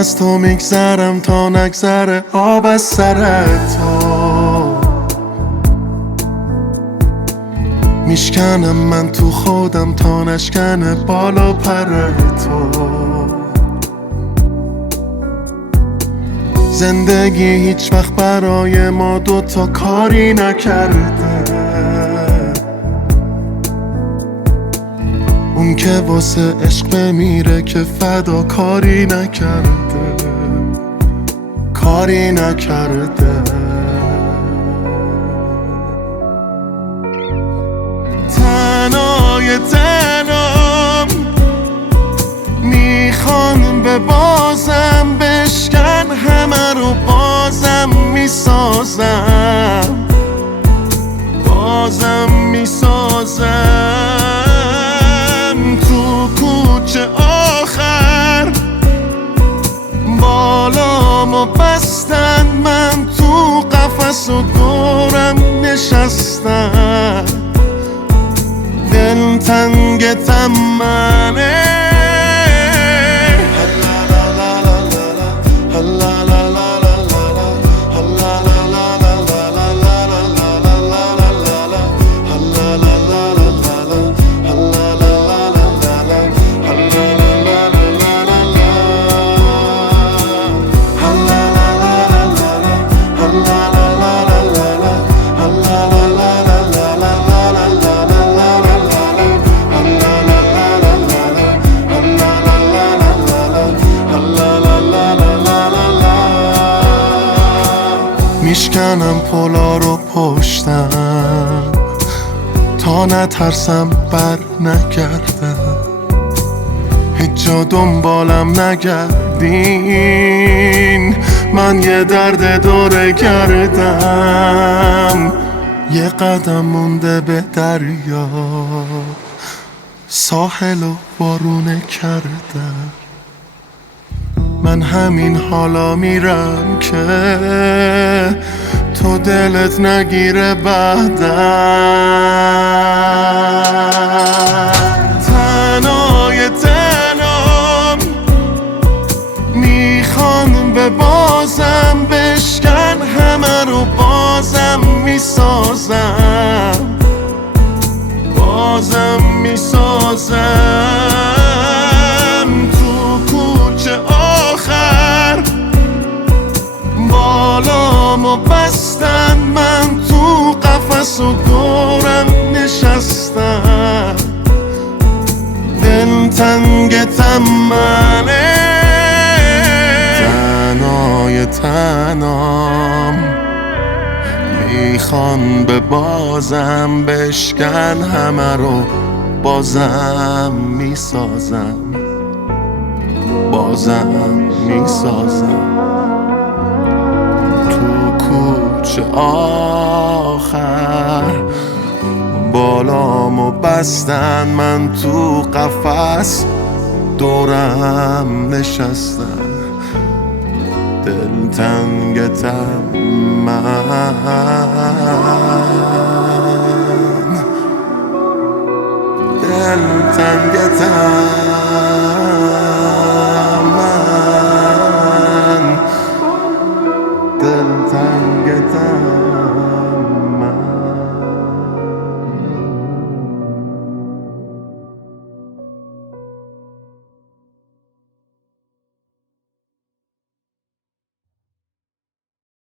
از تو میگذرم تا نگذره آب از سر تو. میشکنم من تو خودم تا نشکنه بالا پر تو. زندگی هیچ وقت برای ما دوتا کاری نکرده. اون که واسه عشق بمیره که فدا کاری نکرده، کاری نکرده. تنهای تنام میخوان به بازم بشکن همه رو بازم میسازم، بازم میسازم. تو کوچه آخر بالامو بستن، من تو قفس و دورم نشستم. دل تنگ تمنه میشکنم پلا رو پشتم تا نترسم بر نگردم. هیچ جا دنبالم نگردین، من یه درد دوره کردم. یه قدم مونده به دریا، ساحل و بارونه کردم. من همین حالا میرم که تو دلت نگیره بعدم. تنهای تنام میخوان به بازم بشکن همه رو بازم میسازم، بازم میسازم. بالامو بستن، من تو قفس و دورم نشستم. دل تنگ تمنه تنهای تنام میخوان به بازم بشکن همه رو بازم میسازم، بازم میسازم. کوچه آخر بالامو بستن، من تو قفس دورم نشستم. دل تنگ من، دل تنگ